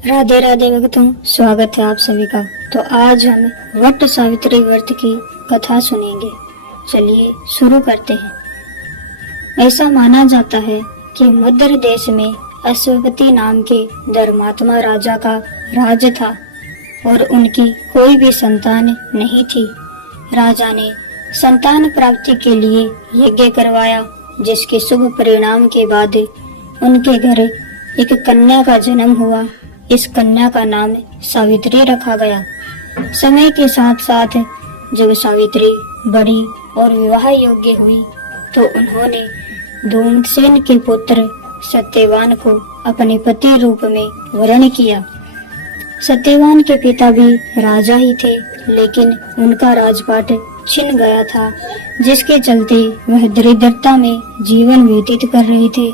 राधे राधे भक्तों, स्वागत है आप सभी का। तो आज हम वट सावित्री व्रत की कथा सुनेंगे। चलिए शुरू करते हैं। ऐसा माना जाता है कि मध्य देश में अश्वपति नाम के धर्मात्मा राजा का राज था और उनकी कोई भी संतान नहीं थी। राजा ने संतान प्राप्ति के लिए यज्ञ करवाया, जिसके शुभ परिणाम के बाद उनके घर एक कन्या का जन्म हुआ। इस कन्या का नाम सावित्री रखा गया। समय के साथ साथ जब सावित्री बड़ी और विवाह योग्य हुई तो उन्होंने धूम्रसेन के पुत्र सत्यवान को अपने पति रूप में वरण किया। सत्यवान के पिता भी राजा ही थे, लेकिन उनका राजपाट छिन गया था, जिसके चलते वह दरिद्रता में जीवन व्यतीत कर रहे थे।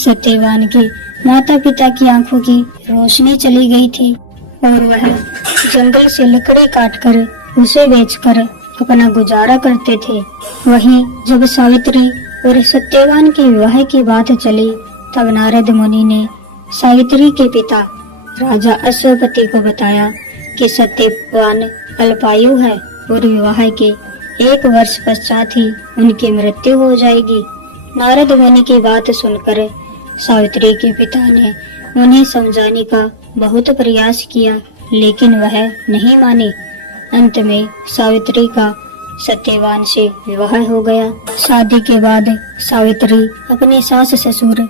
सत्यवान के माता पिता की आंखों की रोशनी चली गई थी और वह जंगल से लकड़ी काटकर उसे बेचकर अपना गुजारा करते थे। वहीं जब सावित्री और सत्यवान के विवाह की बात चली तब नारद मुनि ने सावित्री के पिता राजा अश्वपति को बताया कि सत्यवान अल्पायु है और विवाह के 1 वर्ष पश्चात ही उनकी मृत्यु हो जाएगी। नारद मुनि की बात सुनकर सावित्री के पिता ने उन्हें समझाने का बहुत प्रयास किया, लेकिन वह नहीं माने। अंत में सावित्री का सत्यवान से विवाह हो गया। शादी के बाद सावित्री अपने सास ससुर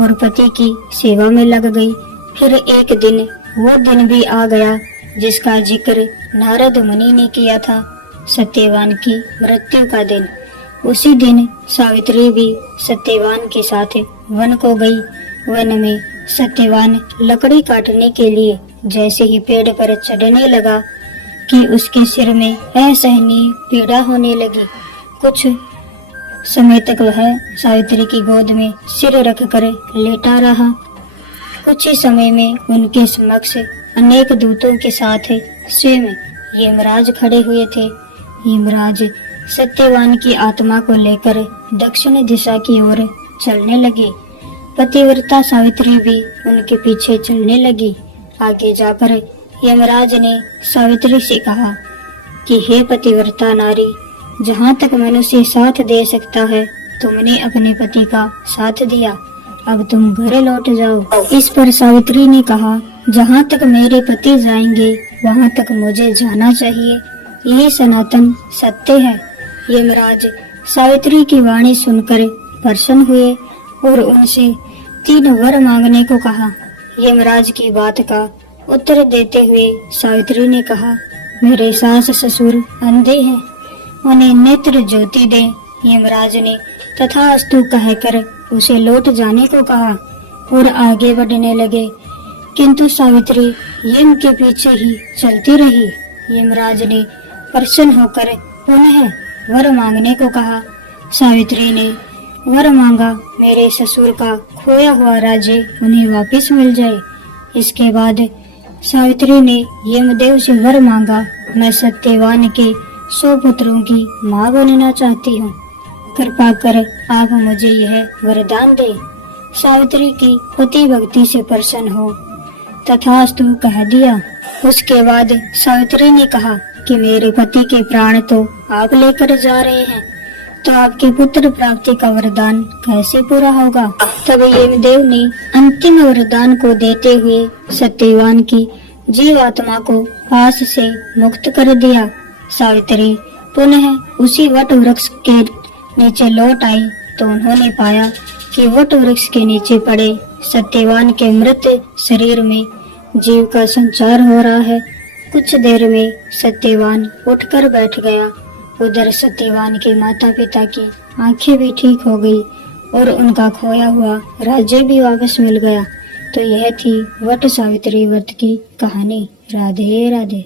और पति की सेवा में लग गई। फिर एक दिन वो दिन भी आ गया जिसका जिक्र नारद मुनि ने किया था, सत्यवान की मृत्यु का दिन। उसी दिन सावित्री भी सत्यवान के साथ वन को गई। वन में सत्यवान लकड़ी काटने के लिए जैसे ही पेड़ पर चढ़ने लगा कि उसके सिर में असहनीय पीड़ा होने लगी। कुछ समय तक वह सावित्री की गोद में सिर रखकर लेटा रहा। कुछ ही समय में उनके समक्ष अनेक दूतों के साथ स्वयं यमराज खड़े हुए थे। यमराज सत्यवान की आत्मा को लेकर दक्षिण दिशा की ओर चलने लगे। पतिव्रता सावित्री भी उनके पीछे चलने लगी। आगे जाकर यमराज ने सावित्री से कहा कि हे पतिव्रता नारी, जहाँ तक मनुष्य साथ दे सकता है तुमने अपने पति का साथ दिया, अब तुम घर लौट जाओ। इस पर सावित्री ने कहा, जहाँ तक मेरे पति जाएंगे वहाँ तक मुझे जाना चाहिए, यही सनातन सत्य है। यमराज सावित्री की वाणी सुनकर प्रसन्न हुए और उनसे 3 वर मांगने को कहा। यमराज की बात का उत्तर देते हुए सावित्री ने कहा, मेरे सास ससुर अंधे हैं, उन्हें नेत्र ज्योति दे। यमराज ने तथास्तु कहकर उसे लौट जाने को कहा और आगे बढ़ने लगे, किंतु सावित्री यम के पीछे ही चलती रही। यमराज ने प्रसन्न होकर पुनः वर मांगने को कहा। सावित्री ने वर मांगा, मेरे ससुर का खोया हुआ राज्य उन्हें वापस मिल जाए। इसके बाद सावित्री ने यमदेव से वर मांगा, मैं सत्यवान के 100 पुत्रों की माँ बनना चाहती हूँ, कृपा कर आप मुझे यह वरदान दें। सावित्री की पति भक्ति से प्रसन्न हो तथास्तु कह दिया। उसके बाद सावित्री ने कहा कि मेरे पति के प्राण तो आप लेकर जा रहे हैं, तो आपके पुत्र प्राप्ति का वरदान कैसे पूरा होगा। तब यमदेव ने अंतिम वरदान को देते हुए सत्यवान की जीवात्मा को पास से मुक्त कर दिया। सावित्री पुनः उसी वट वृक्ष के नीचे लौट आई तो उन्होंने पाया कि वट वृक्ष के नीचे पड़े सत्यवान के मृत शरीर में जीव का संचार हो रहा है। कुछ देर में सत्यवान उठकर बैठ गया। उधर सत्यवान के माता पिता की आंखें भी ठीक हो गई और उनका खोया हुआ राज्य भी वापस मिल गया। तो यह थी वट सावित्री व्रत की कहानी। राधे राधे।